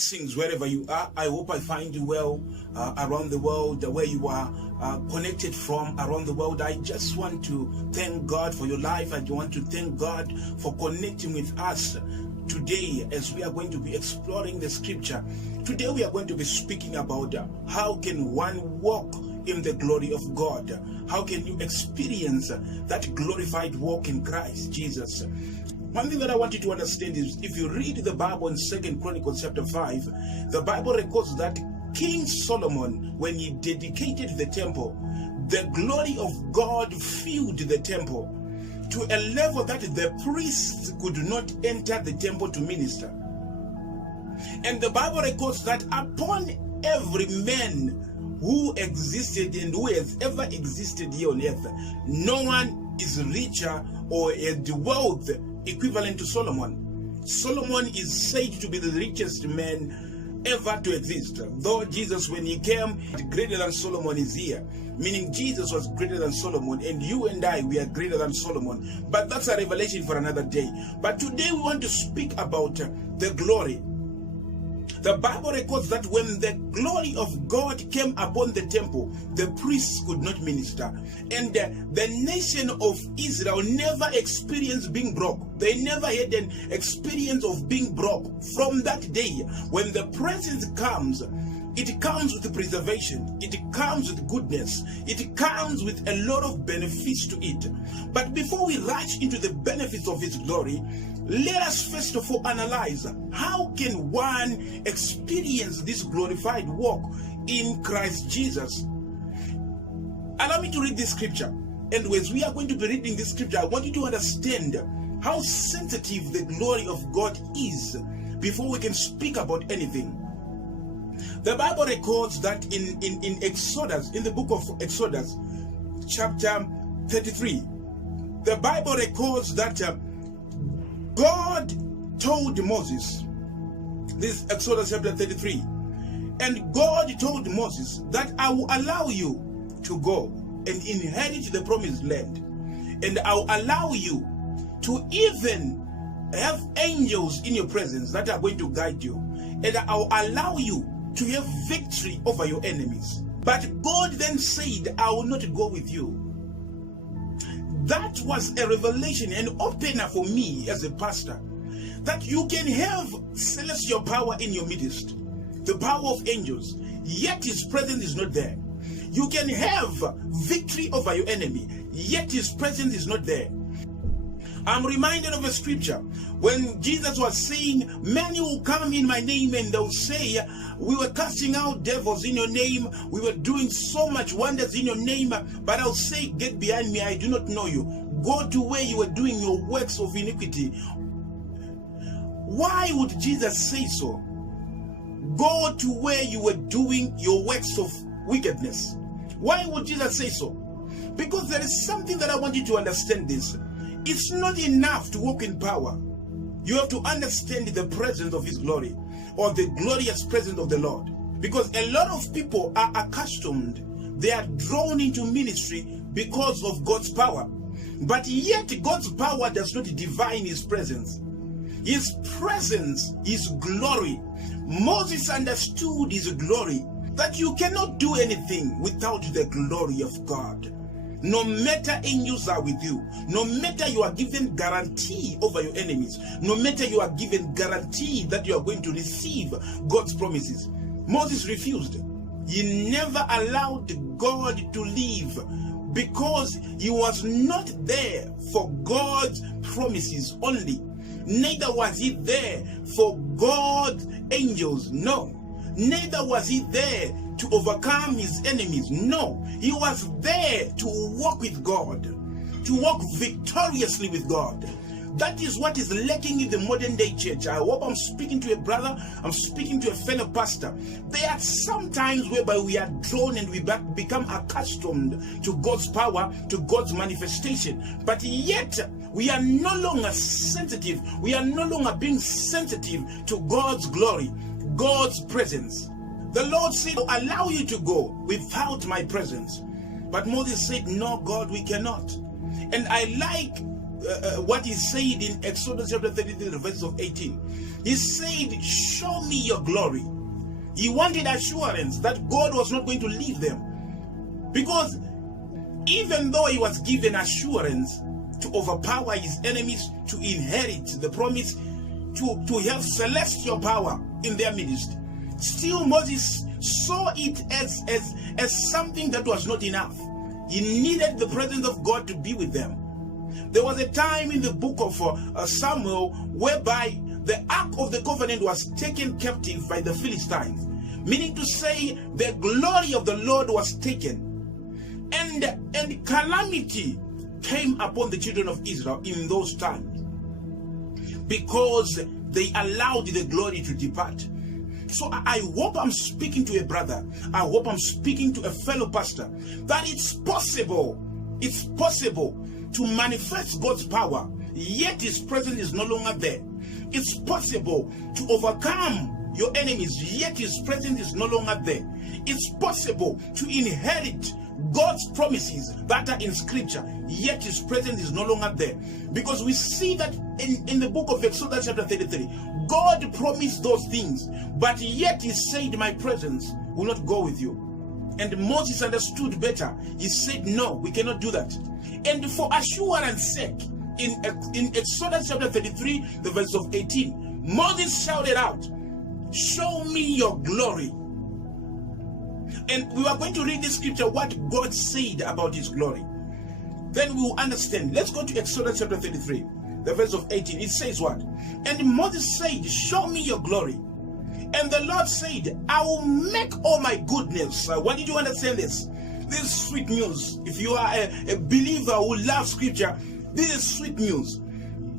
Blessings wherever you are. I hope I find you well around the world, where you are connected from around the world. I just want to thank God for your life. I want to thank God for connecting with us today as we are going to be exploring the scripture. Today we are going to be speaking about how can one walk in the glory of God. How can you experience that glorified walk in Christ Jesus? One thing that I want you to understand is, if you read the Bible in 2 Chronicles chapter 5, the Bible records that King Solomon, when he dedicated the temple, the glory of God filled the temple to a level that the priests could not enter the temple to minister. And the Bible records that upon every man who existed and who has ever existed here on earth, no one is richer or had the wealth equivalent to Solomon. Solomon is said to be the richest man ever to exist. Though Jesus, when he came, greater than Solomon is here. Meaning Jesus was greater than Solomon, and you and I, we are greater than Solomon. But that's a revelation for another day. But today we want to speak about the glory. The Bible records that when the glory of God came upon the temple, the priests could not minister. And the nation of Israel never experienced being broke. They never had an experience of being broke. From that day, when the presence comes, it comes with preservation. It comes with goodness. It comes with a lot of benefits to it. But before we rush into the benefits of His glory, let us first of all analyze, how can one experience this glorified walk in Christ Jesus? Allow me to read this scripture. And as we are going to be reading this scripture, I want you to understand how sensitive the glory of God is before we can speak about anything. The Bible records that in Exodus, in the book of Exodus, chapter 33, the Bible records that God told Moses, this Exodus chapter 33, and God told Moses that I will allow you to go and inherit the promised land, and I will allow you to even have angels in your presence that are going to guide you, and I will allow you to have victory over your enemies. But God then said, I will not go with you. That was a revelation, an opener for me as a pastor, that you can have celestial power in your midst, the power of angels, yet His presence is not there. You can have victory over your enemy, yet His presence is not there. I'm reminded of a scripture when Jesus was saying, many will come in my name and they'll say, we were casting out devils in your name, we were doing so much wonders in your name, but I'll say, get behind me, I do not know you. Go to where you were doing your works of iniquity. Why would Jesus say so? Go to where you were doing your works of wickedness. Why would Jesus say so? Because there is something that I want you to understand this. It's not enough to walk in power. You have to understand the presence of His glory, or the glorious presence of the Lord. Because a lot of people are accustomed, they are drawn into ministry because of God's power. But yet God's power does not divine His presence. His presence is glory. Moses understood His glory, that you cannot do anything without the glory of God. No matter angels are with you, no matter you are given guarantee over your enemies, no matter you are given guarantee that you are going to receive God's promises, Moses refused. He never allowed God to leave because he was not there for God's promises only. Neither was he there for God's angels. No. Neither was he there to overcome his enemies. No, he was there to walk with God, to walk victoriously with God. That is what is lacking in the modern day church. I hope I'm speaking to a brother, I'm speaking to a fellow pastor. There are some times whereby we are drawn and we become accustomed to God's power, to God's manifestation. But yet, we are no longer sensitive. We are no longer being sensitive to God's glory, God's presence. The Lord said, I'll allow you to go without my presence. But Moses said, no, God, we cannot. And I like what he said in Exodus chapter 33, verse of 18. He said, show me your glory. He wanted assurance that God was not going to leave them. Because even though he was given assurance to overpower his enemies, to inherit the promise, to have celestial power in their midst, still Moses saw it as something that was not enough. He needed the presence of God to be with them. There was a time in the book of Samuel whereby the Ark of the Covenant was taken captive by the Philistines, meaning to say the glory of the Lord was taken. And calamity came upon the children of Israel in those times because they allowed the glory to depart. So I hope I'm speaking to a brother. I hope I'm speaking to a fellow pastor that it's possible to manifest God's power, yet his presence is no longer there. It's possible to overcome your enemies, yet his presence is no longer there. It's possible to inherit God's promises that are in scripture, yet his presence is no longer there. Because we see that in the book of Exodus chapter 33, God promised those things, but yet he said, my presence will not go with you. And Moses understood better. He said, no, we cannot do that. And for assurance sake, in Exodus chapter 33, the verse of 18, Moses shouted out, show me your glory. And we are going to read the scripture, what God said about his glory. Then we will understand. Let's go to Exodus chapter 33, the verse of 18. It says what? And Moses said, show me your glory. And the Lord said, I will make all my goodness. Why did you understand this? This is sweet news. If you are a believer who loves scripture, this is sweet news.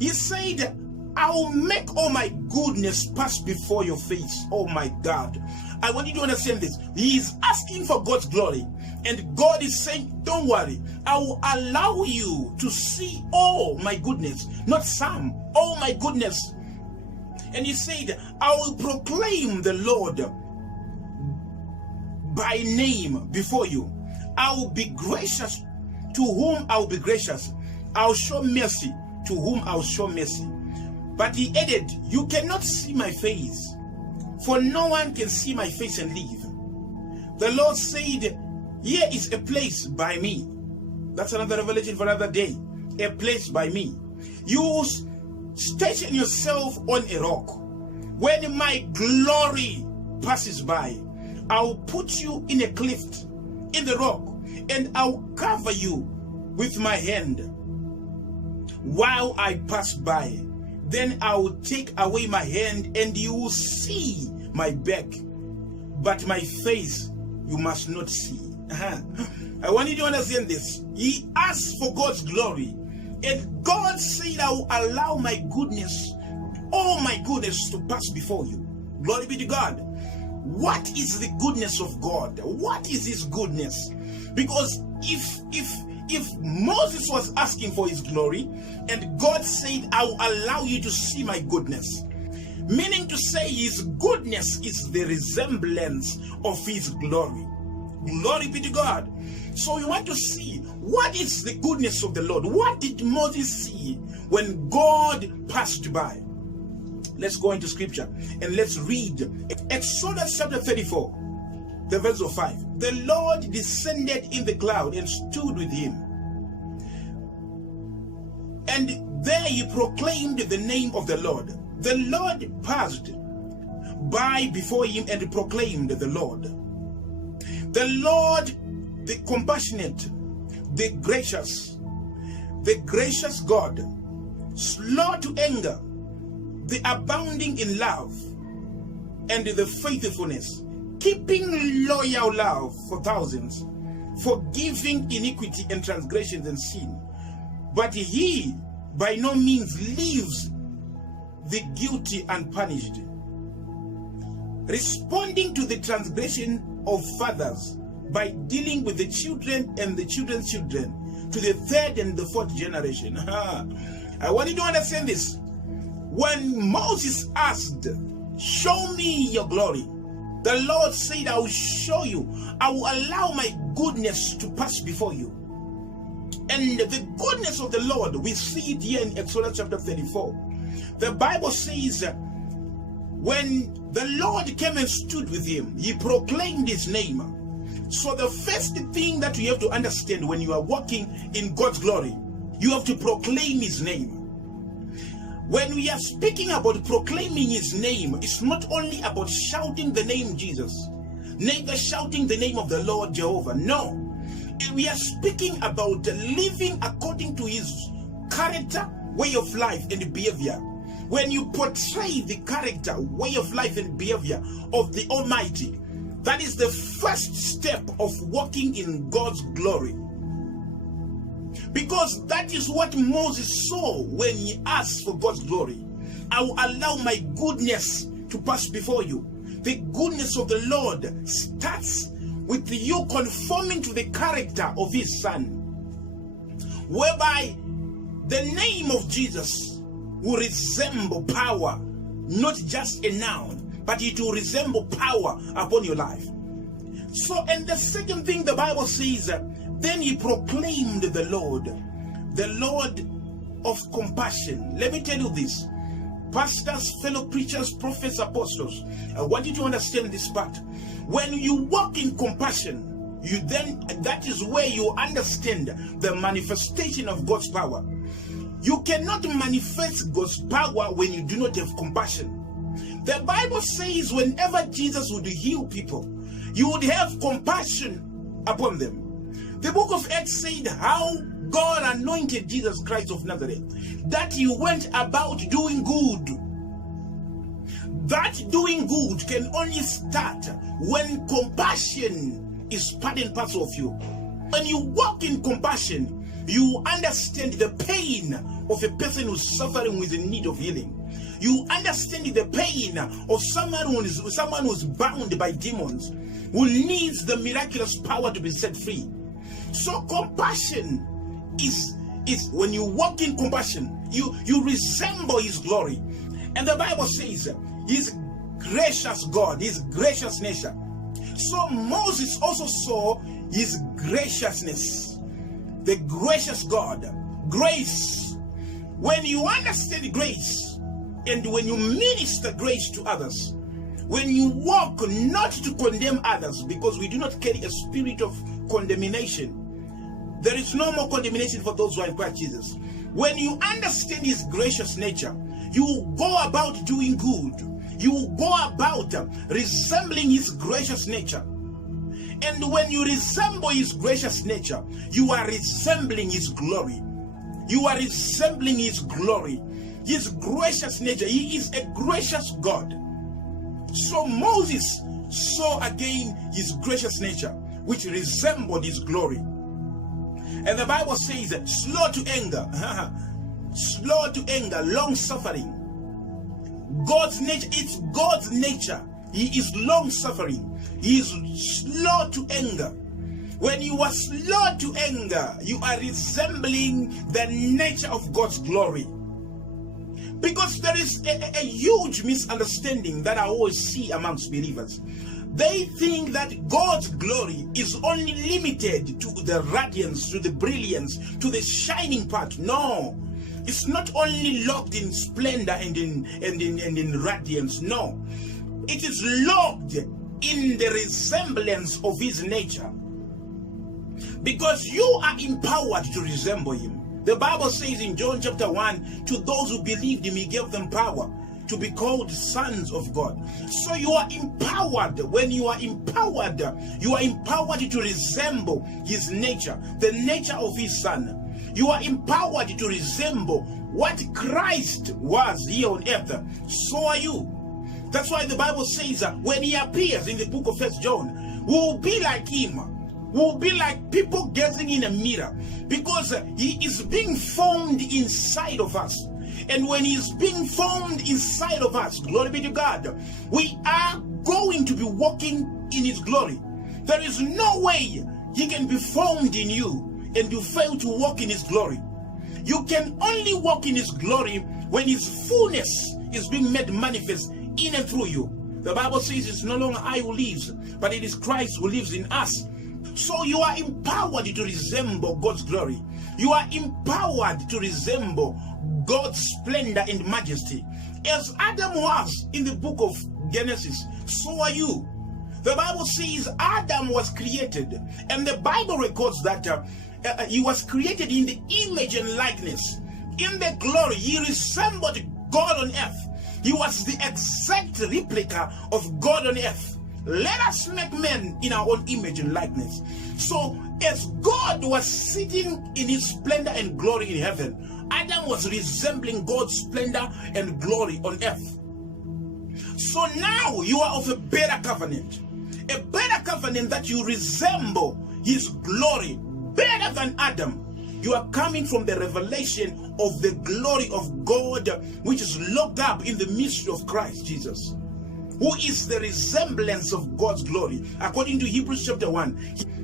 He said, I will make all my goodness pass before your face. Oh my God. I want you to understand this. He is asking for God's glory. And God is saying, don't worry. I will allow you to see all my goodness. Not some. All my goodness. And he said, I will proclaim the Lord by name before you. I will be gracious to whom I will be gracious. I will show mercy to whom I will show mercy. But he added, you cannot see my face, for no one can see my face and live. The Lord said, here is a place by me. That's another revelation for another day. A place by me. You station yourself on a rock. When my glory passes by, I will put you in a cleft in the rock, and I will cover you with my hand while I pass by. Then I will take away my hand, and you will see my back, but my face you must not see. I want you to understand this. He asked for God's glory, and God said, I will allow my goodness, all my goodness, to pass before you. Glory be to God. What is the goodness of God? What is his goodness? Because if Moses was asking for his glory, and God said, I will allow you to see my goodness, meaning to say his goodness is the resemblance of his glory. Glory be to God. So we want to see, what is the goodness of the Lord? What did Moses see when God passed by? Let's go into scripture and let's read Exodus chapter 34, the verse of 5. The Lord descended in the cloud and stood with him, and there he proclaimed the name of the Lord. The Lord passed by before him and proclaimed the Lord. The Lord, the compassionate, the gracious God, slow to anger, the abounding in love and the faithfulness, keeping loyal love for thousands, forgiving iniquity and transgressions and sin. But he by no means leaves the guilty unpunished, responding to the transgression of fathers by dealing with the children and the children's children to the third and the fourth generation. I want you to understand this. When Moses asked, show me your glory, the Lord said, I will show you. I will allow my goodness to pass before you. And the goodness of the Lord, we see it here in Exodus chapter 34. The Bible says, when the Lord came and stood with him, he proclaimed his name. So the first thing that you have to understand when you are walking in God's glory, you have to proclaim his name. When we are speaking about proclaiming his name, it's not only about shouting the name Jesus, neither shouting the name of the Lord Jehovah. No. We are speaking about living according to his character, way of life, and behavior. When you portray the character, way of life, and behavior of the Almighty, that is the first step of walking in God's glory. Because that is what Moses saw when he asked for God's glory. I will allow my goodness to pass before you. The goodness of the Lord starts with you conforming to the character of his Son, whereby the name of Jesus will resemble power, not just a noun, but it will resemble power upon your life. So, and the second thing the Bible says, then he proclaimed the Lord of compassion. Let me tell you this, pastors, fellow preachers, prophets, apostles, I want you to understand this part. When you walk in compassion, that is where you understand the manifestation of God's power. You cannot manifest God's power when you do not have compassion. The Bible says whenever Jesus would heal people, you would have compassion upon them. The book of Acts said how God anointed Jesus Christ of Nazareth, that he went about doing good. That doing good can only start when compassion is part and parcel of you. When you walk in compassion, you understand the pain of a person who's suffering with a need of healing. You understand the pain of someone who's bound by demons, who needs the miraculous power to be set free. So compassion is when you walk in compassion, you resemble his glory. And the Bible says his gracious God, his gracious nature. So Moses also saw his graciousness, the gracious God, grace. When you understand grace, and when you minister grace to others, when you walk not to condemn others, because we do not carry a spirit of condemnation. There is no more condemnation for those who are in Christ Jesus. When you understand his gracious nature, you go about doing good. You go about resembling his gracious nature. And when you resemble his gracious nature, you are resembling his glory. You are resembling his glory, his gracious nature. He is a gracious God. So Moses saw again his gracious nature, which resembled his glory. And the Bible says, slow to anger, slow to anger, long suffering. God's nature, it's God's nature. He is long suffering. He is slow to anger. When you are slow to anger, you are resembling the nature of God's glory. Because there is a huge misunderstanding that I always see amongst believers. They think that God's glory is only limited to the radiance, to the brilliance, to the shining part. No, it's not only locked in splendor and in radiance. No, it is locked in the resemblance of his nature. Because you are empowered to resemble him. The Bible says in John chapter 1, to those who believed him, he gave them power to be called sons of God. So you are empowered. When you are empowered to resemble his nature, the nature of his Son. You are empowered to resemble what Christ was here on earth. So are you. That's why the Bible says that when he appears in the book of 1 John, we will be like him. We will be like people gazing in a mirror, because he is being formed inside of us. And when he is being formed inside of us, glory be to God, we are going to be walking in his glory. There is no way he can be formed in you and you fail to walk in his glory. You can only walk in his glory when his fullness is being made manifest in and through you. The Bible says it's no longer I who lives, but it is Christ who lives in us. So you are empowered to resemble God's glory. You are empowered to resemble God's splendor and majesty. As Adam was in the book of Genesis, so are you. The Bible says Adam was created, and the Bible records that he was created in the image and likeness. In the glory, he resembled God on earth. He was the exact replica of God on earth. Let us make men in our own image and likeness. So, as God was sitting in his splendor and glory in heaven, Adam was resembling God's splendor and glory on earth. So now you are of a better covenant. A better covenant that you resemble his glory better than Adam. You are coming from the revelation of the glory of God, which is locked up in the mystery of Christ Jesus, who is the resemblance of God's glory. According to Hebrews chapter 1,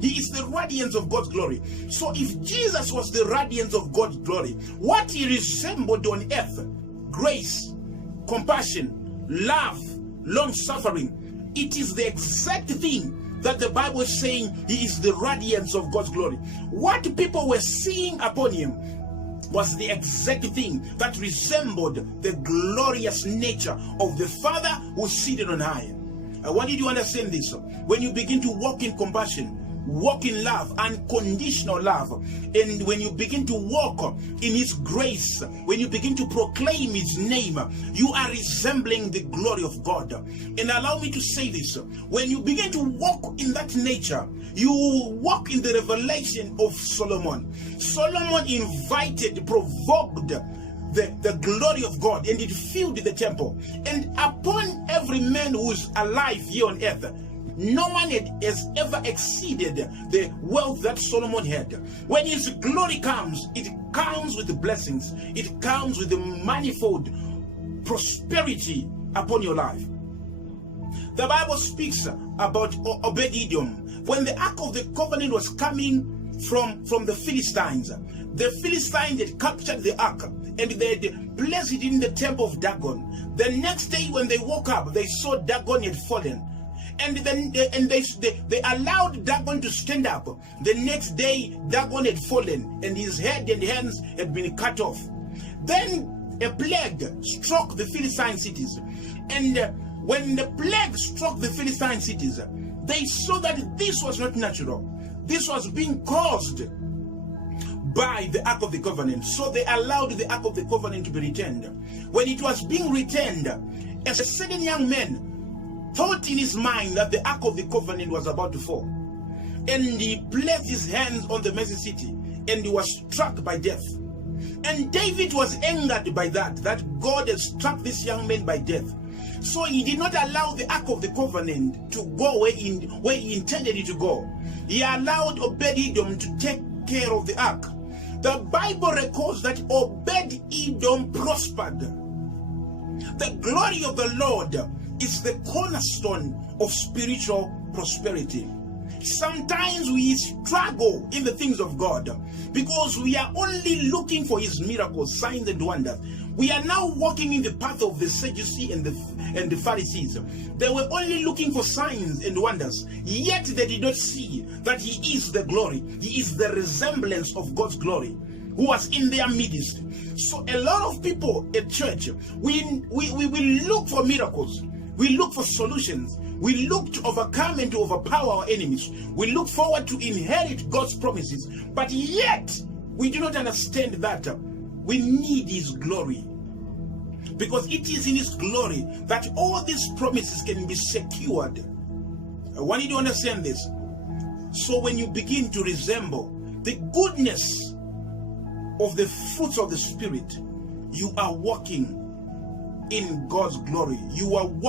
he is the radiance of God's glory. So if Jesus was the radiance of God's glory, what he resembled on earth, grace, compassion, love, long-suffering, it is the exact thing that the Bible is saying he is the radiance of God's glory. What people were seeing upon him was the exact thing that resembled the glorious nature of the Father who is seated on high. I want you to understand this. When you begin to walk in compassion, walk in love, unconditional love, and when you begin to walk in his grace, when you begin to proclaim his name, you are resembling the glory of God. And allow me to say this, when you begin to walk in that nature, you walk in the revelation of Solomon. Solomon provoked the glory of God, and it filled the temple. And upon every man who is alive here on earth, no one has ever exceeded the wealth that Solomon had. When his glory comes, it comes with the blessings. It comes with the manifold prosperity upon your life. The Bible speaks about Obed-Edom. When the Ark of the Covenant was coming from the Philistines had captured the Ark and they had placed it in the temple of Dagon. The next day when they woke up, they saw Dagon had fallen. And then they allowed Dagon to stand up. The next day, Dagon had fallen, and his head and hands had been cut off. Then a plague struck the Philistine cities. And when the plague struck the Philistine cities, they saw that this was not natural. This was being caused by the Ark of the Covenant. So they allowed the Ark of the Covenant to be returned. When it was being returned, a certain young man thought in his mind that the Ark of the Covenant was about to fall. And he placed his hands on the mercy city and he was struck by death. And David was angered by that God had struck this young man by death. So he did not allow the Ark of the Covenant to go where he intended it to go. He allowed Obed-Edom to take care of the Ark. The Bible records that Obed-Edom prospered. The glory of the Lord is the cornerstone of spiritual prosperity. Sometimes we struggle in the things of God because we are only looking for his miracles, signs and wonders. We are now walking in the path of the Sadducees and the Pharisees. They were only looking for signs and wonders, yet they did not see that he is the glory. He is the resemblance of God's glory who was in their midst. So a lot of people at church, we look for miracles. We look for solutions. We look to overcome and to overpower our enemies. We look forward to inherit God's promises. But yet, we do not understand that we need his glory. Because it is in his glory that all these promises can be secured. I want you to understand this. So when you begin to resemble the goodness of the fruits of the Spirit, you are walking in God's glory. You are walking